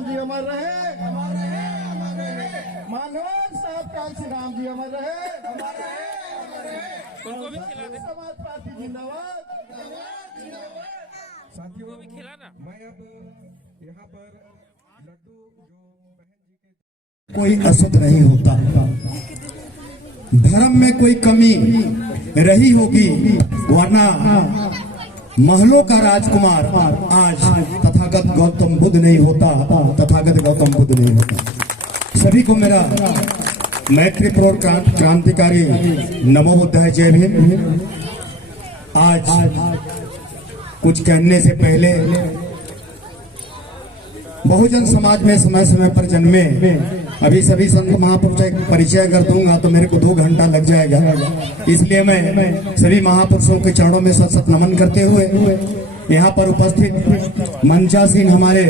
राम जी अमर रहे, मानव साहब कांसी राम जी अमर रहे, समाज पार्टी जिंदाबाद। साथियों मैं अब यहाँ पर लड्डू जो बहन जी के कोई अशुद्ध नहीं होता, धर्म में कोई कमी रही होगी, वरना महलों का राजकुमार आज तथागत गौतम बुद्ध नहीं होता, तथागत गौतम बुद्ध नहीं होता। सभी को मेरा मैत्रीपूर्ण क्रांतिकारी नमो बुद्धाय जय भीम। आज कुछ कहने से पहले बहुजन समाज में समय समय पर जन्मे अभी सभी संत महापुरुषों का परिचय कर दूंगा तो मेरे को 2 घंटा लग जाएगा, इसलिए मैं सभी महापुरुषों के चरणों में सत सत नमन करते हुए यहाँ पर उपस्थित मंचासीन हमारे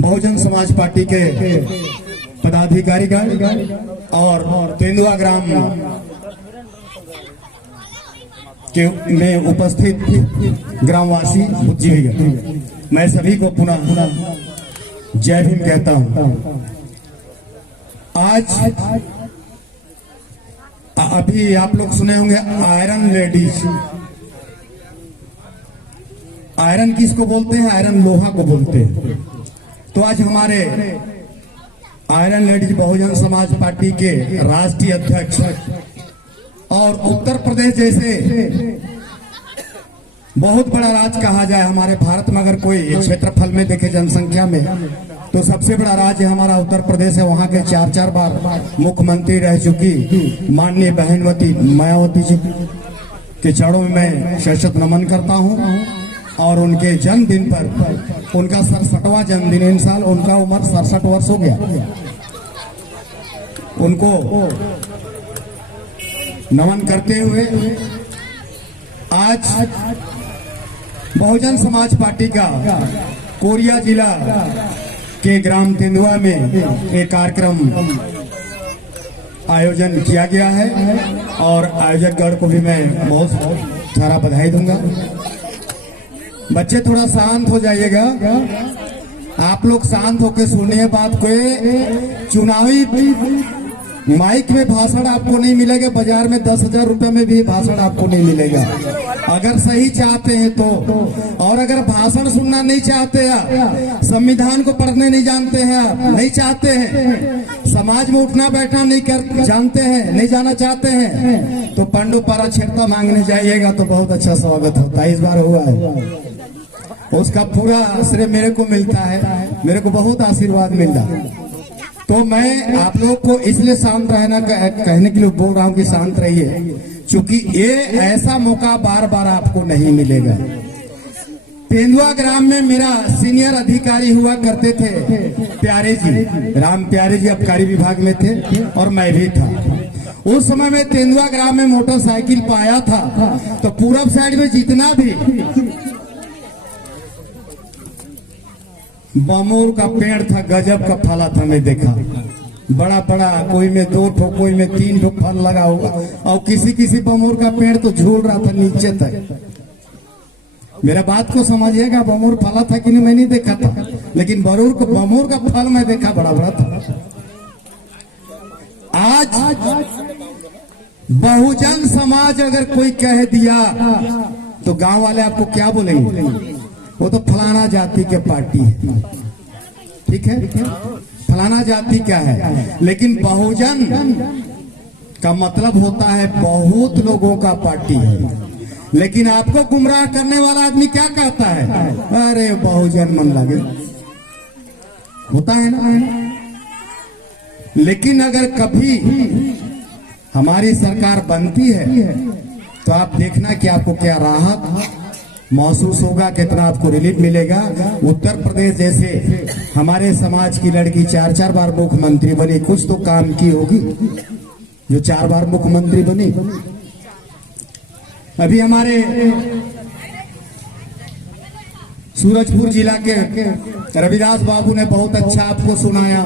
बहुजन समाज पार्टी के पदाधिकारीगण और तेंदुआ ग्राम के में उपस्थित ग्रामवासी बुद्धिजीवी, मैं सभी को पुनः जय भीम कहता हूं। आज अभी आप लोग सुने होंगे आयरन लेडीज। आयरन किसको बोलते हैं? आयरन लोहा को बोलते हैं। तो आज हमारे iron ladies Bahujan Samaj party के राष्ट्रीय अध्यक्ष और उत्तर प्रदेश जैसे बहुत बड़ा राज्य कहा जाए हमारे भारत में, अगर कोई क्षेत्रफल में देखे जनसंख्या में तो सबसे बड़ा राज्य हमारा उत्तर प्रदेश है। वहां के 4 बार मुख्यमंत्री रह चुकी माननीय बहनवती मायावती जी के चरणों में मैं शत नमन करता हूं और उनके जन्मदिन पर उनका 67वां जन्मदिन, इन साल उनका उम्र 67 वर्ष हो गया। उनको नमन करते हुए आज बहुजन समाज पार्टी का कोरिया जिला के ग्राम तेंदुआ में एक कार्यक्रम आयोजन किया गया है और आयोजकगण को भी मैं बहुत सारा बधाई दूंगा। बच्चे थोड़ा शांत हो जाइएगा, आप लोग शांत होकर सुनिए बात को। चुनावी माइक में भाषण आपको नहीं मिलेगा, बाजार में 10,000 रुपए में भी भाषण आपको नहीं मिलेगा अगर सही चाहते हैं तो। और अगर भाषण सुनना नहीं चाहते हैं, संविधान को पढ़ने नहीं जानते हैं, नहीं चाहते हैं, समाज में उठना बैठना नहीं कर जानते हैं, नहीं जाना चाहते हैं, तो पंडु पारा छेड़ता मांगने जाइएगा तो बहुत अच्छा स्वागत होता है। इस बार हुआ है, उसका पूरा श्रेय मेरे को मिलता है, मेरे को बहुत आशीर्वाद मिला। तो मैं आप लोग को इसलिए शांत रहना कहने के लिए बोल रहा हूँ कि शांत रहिए, क्योंकि ये ऐसा मौका बार बार आपको नहीं मिलेगा। तेंदुआ ग्राम में मेरा सीनियर अधिकारी हुआ करते थे प्यारे जी, राम प्यारे जी आबकारी विभाग में थे और मैं भी था। उस समय में तेंदुआ ग्राम में मोटरसाइकिल पाया था तो पूरब साइड में जितना भी बमोर का पेड़ था, गजब का फला था, मैं देखा बड़ा बड़ा, कोई में 2 ठो कोई में 3 ठो फल लगा होगा और किसी बमोर का पेड़ तो झूल रहा था नीचे तक। मेरा बात को समझिएगा, बमोर फला था कि नहीं मैं नहीं देखा था, लेकिन बमोर का फल मैं देखा बड़ा बड़ा था। आज बहुजन समाज अगर कोई कह दिया तो गांव वाले आपको क्या बोलेंगे? वो तो फलाना जाति के पार्टी है, ठीक है, फलाना जाति क्या है, लेकिन बहुजन का मतलब होता है बहुत लोगों का पार्टी है। लेकिन आपको गुमराह करने वाला आदमी क्या कहता है? अरे बहुजन मन लगे, होता है ना। लेकिन अगर कभी हमारी सरकार बनती है तो आप देखना कि आपको क्या राहत महसूस होगा, कितना आपको रिलीफ मिलेगा। उत्तर प्रदेश जैसे हमारे समाज की लड़की 4 बार मुख्यमंत्री बनी, कुछ तो काम की होगी जो 4 बार मुख्यमंत्री बनी। अभी हमारे सूरजपुर जिला के रविदास बाबू ने बहुत अच्छा आपको सुनाया,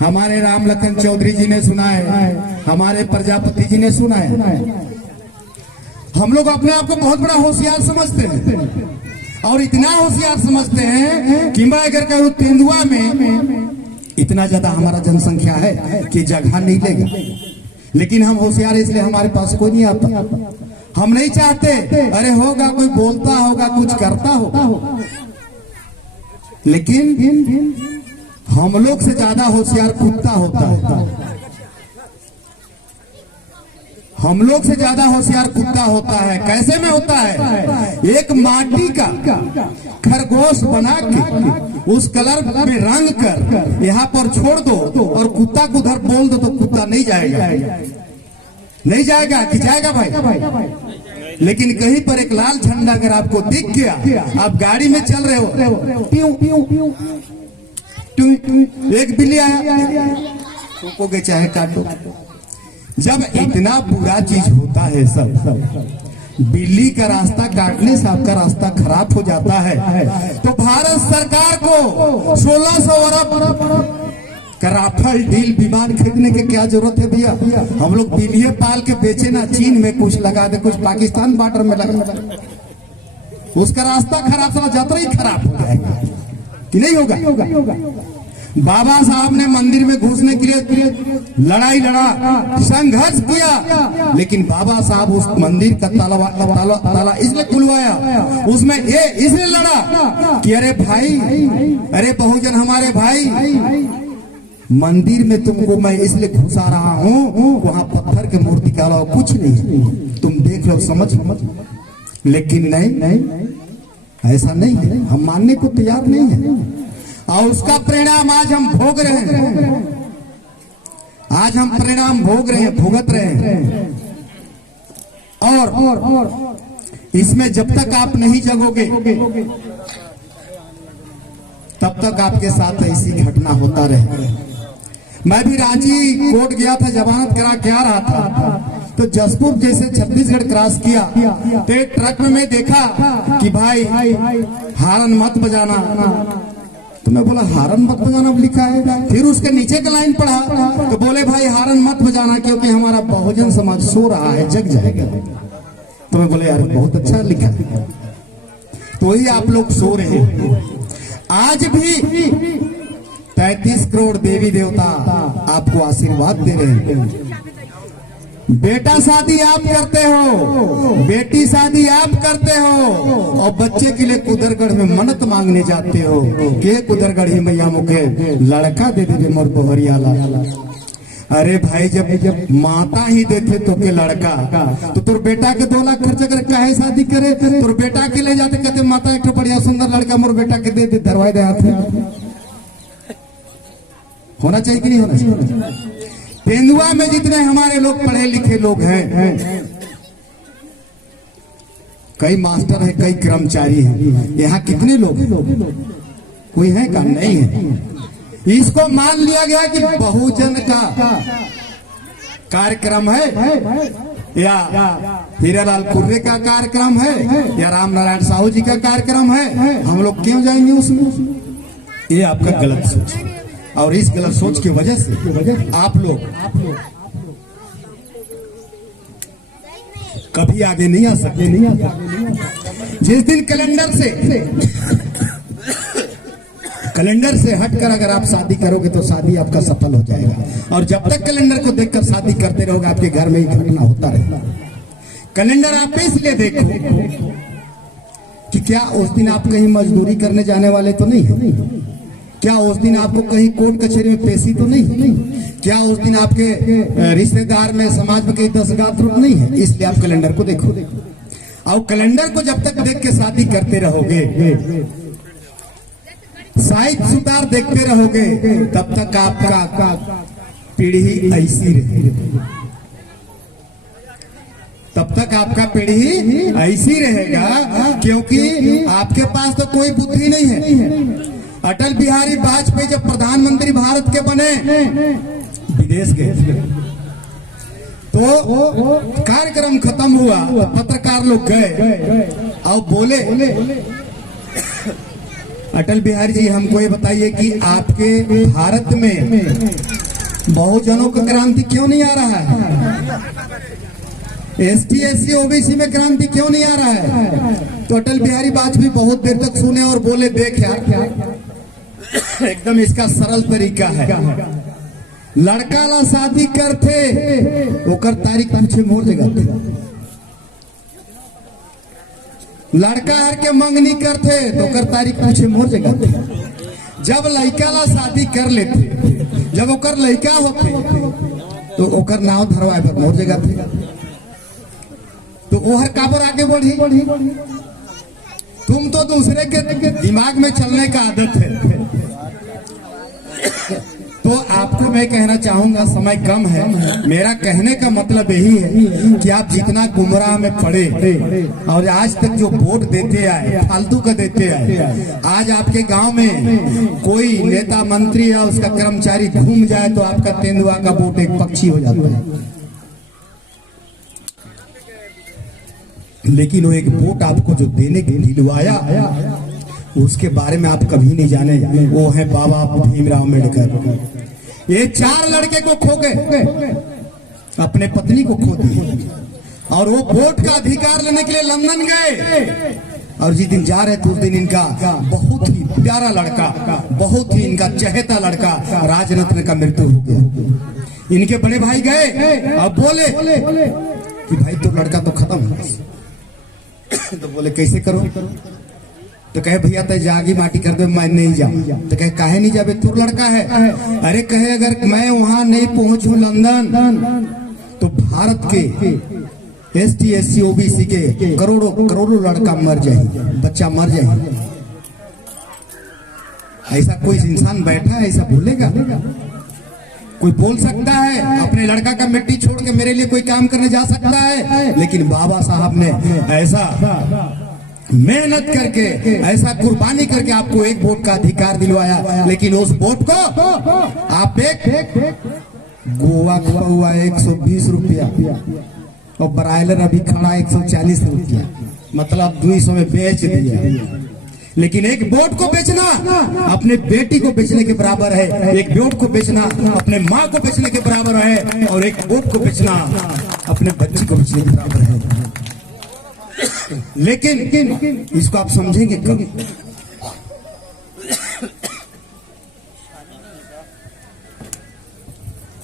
हमारे राम लखन चौधरी जी ने सुनाया, हमारे प्रजापति जी ने सुनाया। हम लोग अपने आप को बहुत बड़ा होशियार समझते हैं, और इतना होशियार समझते हैं कि मैं अगर कहूँ तेंदुआ में इतना ज्यादा हमारा जनसंख्या है कि जगह नहीं लेगा, लेकिन हम होशियार इसलिए हमारे पास कोई नहीं आता। हम नहीं चाहते अरे होगा कोई बोलता होगा कुछ करता होगा, लेकिन हम लोग से ज्यादा होशियार कुत्ता होता है। हम लोग से ज्यादा होशियार कुत्ता होता है। कैसे में होता है? एक माटी का खरगोश बना के उस कलर में रंग कर यहाँ पर छोड़ दो और कुत्ता को उधर बोल दो तो कुत्ता नहीं जाएगा। नहीं जाएगा कि जाएगा भाई? लेकिन कहीं पर एक लाल झंडा अगर आपको दिख गया, आप गाड़ी में चल रहे हो, प्यू प्यू प्यू, एक बिल्ली आया, ठोकोगे चाहे काटो। जब इतना बुरा चीज होता है सब, बिल्ली का रास्ता काटने से आपका रास्ता खराब हो जाता है, तो भारत सरकार को 1600 अरब का राफेल डील विमान खरीदने की क्या जरूरत है भैया? हम लोग बिल्लियां पाल के बेचे ना, चीन में कुछ लगा दे, कुछ पाकिस्तान बॉर्डर में लगा दे, उसका रास्ता खराब, सारा यात्रा ही खराब हो जाएगा कि नहीं होगा? बाबा साहब ने मंदिर में घुसने के लिए लड़ाई लड़ा, संघर्ष किया, लेकिन बाबा साहब उस मंदिर का ताला इसलिए खुलवाया, उसमें ये इसलिए लड़ा कि अरे भाई, अरे बहुजन हमारे भाई, मंदिर में तुमको मैं इसलिए घुसा रहा हूँ, वहां पत्थर के मूर्ति के अलावा कुछ नहीं, तुम देख लो, समझ। लेकिन नहीं, ऐसा नहीं है, हम मानने को तैयार नहीं है। और उसका परिणाम आज हम भोग रहे हैं, आज हम परिणाम भोग रहे हैं, भुगत रहे हैं। और इसमें जब तक आप नहीं जगोगे तब तक आपके साथ ऐसी घटना होता रहे। मैं भी रांची कोर्ट गया था, जमानत करा के आ रहा था, तो जसपुर जैसे छत्तीसगढ़ क्रॉस किया तो एक ट्रक में मैं देखा कि भाई हारन मत बजाना, तो मैं बोला हारन मत बजाना लिखा है। फिर उसके नीचे का लाइन पढ़ा तो बोले भाई हारन मत बजाना क्योंकि हमारा बहुजन समाज सो रहा है, जग जाएगा। तो मैं बोले यार बहुत अच्छा लिखा है, तो वही आप लोग सो रहे हैं। आज भी 33 करोड़ देवी देवता आपको आशीर्वाद दे रहे हैं। बेटा शादी आप करते हो, बेटी शादी आप करते हो, और बच्चे के लिए कुदरगढ़ में मन्नत मांगने जाते हो कि कुदरगढ़ ही मैया मुखे लड़का दे दे मोर बोहरियाला। अरे भाई जब माता ही देते तो के लड़का, तो तुर बेटा के 2 लाख खर्च कर काहे शादी करे? तुर बेटा के ले जाते कहते माता एक बढ़िया सुंदर लड़का मोर बेटा के दे दे, धरवाई दे हाथ। होना चाहिए कि नहीं होना चाहिए? तेंदुआ में जितने हमारे लोग पढ़े लिखे लोग हैं, कई मास्टर है, कई कर्मचारी हैं, यहाँ कितने लोग हैं? कोई है का? नहीं है। इसको मान लिया गया कि बहुजन का कार्यक्रम है, या हीरालाल कुर्रे का कार्यक्रम है, या राम नारायण साहू जी का कार्यक्रम है, हम लोग क्यों जाएंगे उसमें? ये आपका गलत सोच है, और इस गलत सोच की वजह से आप लोग कभी आगे नहीं आ सकते। जिस दिन कैलेंडर से हटकर अगर आप शादी करोगे तो शादी आपका सफल हो जाएगा, और जब तक कैलेंडर को देखकर शादी करते रहोगे आपके घर में ही घटना होता रहेगा। कैलेंडर आप इसलिए देखो कि क्या उस दिन आप कहीं मजदूरी करने जाने वाले तो नहीं है? क्या उस दिन आपको कहीं कोर्ट कचहरी में पेशी तो नहीं? क्या उस दिन आपके रिश्तेदार में समाज में कहीं 10 गात रुक नहीं है? इसलिए आप कैलेंडर को देखो, और कैलेंडर को जब तक देख के शादी करते रहोगे, साहित्य सुधार देखते रहोगे, तब तक आपका पीढ़ी ऐसी रहेगी, तब तक आपका पीढ़ी ऐसी रहेगा, क्योंकि आपके पास तो कोई बुद्धि नहीं है। अटल बिहारी वाजपेयी जब प्रधानमंत्री भारत के बने, विदेश गए, तो कार्यक्रम खत्म हुआ तो पत्रकार लोग गए और बोले अटल बिहारी जी हमको ये बताइए कि आपके भारत में बहुजनों का क्रांति क्यों नहीं आ रहा है? एसटी एससी ओबीसी में क्रांति क्यों नहीं आ रहा है? तो अटल बिहारी वाजपेयी बहुत देर तक सुने और बोले, देख यार एकदम इसका सरल तरीका है, लड़का ला शादी करते ओकर तारीख पूछे मोर जगह, लड़का हर के मंगनी करते तो ओकर तारीख पूछे मोर जगह, जब लड़का ला शादी कर लेते, जब ओकर लड़का होते तो ओकर नाव धरवाए पर मोर जगह थे, तो ओहर काबर आगे बढ़ी। तुम तो दूसरे के दिमाग में चलने का आदत है। तो आपको मैं कहना चाहूंगा, समय कम है, मेरा कहने का मतलब यही है कि आप जितना गुमराह में पड़े और आज तक जो वोट देते आए, फालतू का देते आए, आज आपके गांव में कोई नेता मंत्री या उसका कर्मचारी घूम जाए तो आपका तेंदुआ का वोट एक पक्षी हो जाता है। लेकिन वो एक वोट आपको जो देने के दिलवाया, उसके बारे में आप कभी नहीं जाने, वो है बाबा भीमराव अम्बेडकर। ये 4 लड़के को खो गए, अपने पत्नी को खो दिए, और वो वोट का अधिकार लेने के लिए लंदन गए, और जिस दिन जा रहे थे उस दिन इनका बहुत ही प्यारा लड़का, बहुत ही इनका चहेता लड़का राजरत्न का मृत्यु हो गया। इनके बड़े भाई गए और बोले कि भाई तो लड़का तो खत्म है। तो बोले कैसे करो? तो कहे भैया तो जागी माटी कर दे, मैं नहीं जाऊं। तो कहे काहे नहीं जाबे, तू लड़का है। अरे कहे अगर मैं वहां नहीं पहुंचू लंदन तो भारत के एसटी एससी ओबीसी के करोड़ों लड़का मर जाएंगे, बच्चा मर जाएंगे। ऐसा कोई इंसान बैठा है ऐसा बोलेगा? कोई बोल सकता है अपने लड़का का मिट्टी छोड़ के मेरे लिए कोई काम करने जा सकता है? लेकिन बाबा साहब ने ऐसा मेहनत करके, ऐसा कुर्बानी करके आपको एक वोट का अधिकार दिलवाया। लेकिन उस वोट को आप एक गोवा खड़ा हुआ 120 रुपया और ब्रायलर अभी खड़ा 140 रुपया, मतलब 200 में बेच दिया। लेकिन एक वोट को बेचना अपने बेटी को बेचने के बराबर है, एक वोट को बेचना अपने माँ को बेचने के बराबर है, और एक वोट को बेचना अपने बच्चे को बेचने के बराबर है। लेकिन इसको आप समझेंगे कब?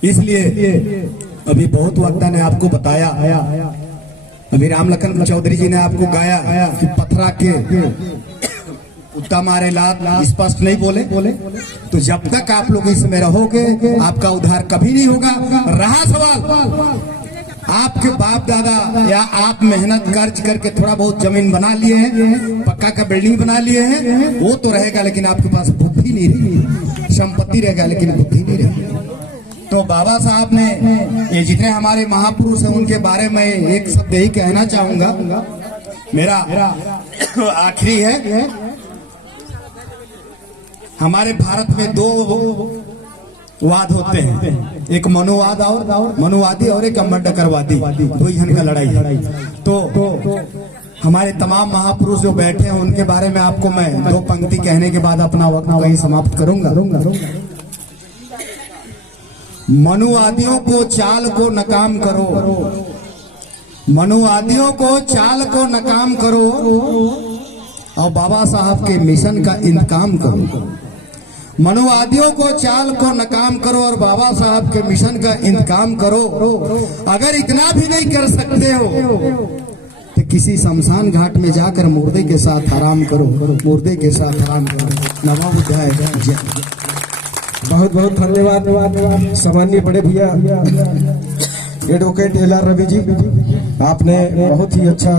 इसलिए अभी बहुत वक्ता ने आपको बताया, अभी राम लखन चौधरी जी ने आपको गाया कि पथरा के उत्ता मारे लात, स्पष्ट नहीं बोले। तो जब तक आप लोग इसमें रहोगे आपका उद्धार कभी नहीं होगा। रहा सवाल आपके बाप दादा या आप मेहनत कर्ज करके थोड़ा बहुत जमीन बना लिए हैं, पक्का का बिल्डिंग बना लिए हैं, वो तो रहेगा, लेकिन आपके पास बुद्धि नहीं रहेगी। संपत्ति रहेगा लेकिन बुद्धि नहीं रहेगी। तो बाबा साहब ने ये जितने हमारे महापुरुष हैं उनके बारे में एक शब्द यही कहना चाहूंगा, मेरा आखिरी है। हमारे भारत में 2 वाद होते हैं, एक मनुवादी और एक अम्बेडकरवादी, 2 जन का लड़ाई है। तो हमारे तमाम महापुरुष जो बैठे हैं उनके बारे में आपको मैं 2 पंक्ति कहने के बाद अपना वक्त वहीं समाप्त करूंगा। मनुवादियों को चाल को नाकाम करो, मनुवादियों को चाल को नाकाम करो, और बाबा साहब के मिशन का इंतकाम करो। मनुवादियों को चाल को नाकाम करो और बाबा साहब के मिशन का इंतकाम करो। अगर इतना भी नहीं कर सकते हो तो किसी शमशान घाट में जाकर मुर्दे के साथ आराम करो, मुर्दे के साथ आराम करो। नमो बुद्धाय। बहुत बहुत धन्यवाद सामान्य बड़े भैया एडवोकेट एल.आर. रवि जी, आपने बहुत ही अच्छा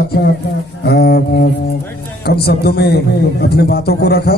कम शब्दों में अपने बातों को रखा।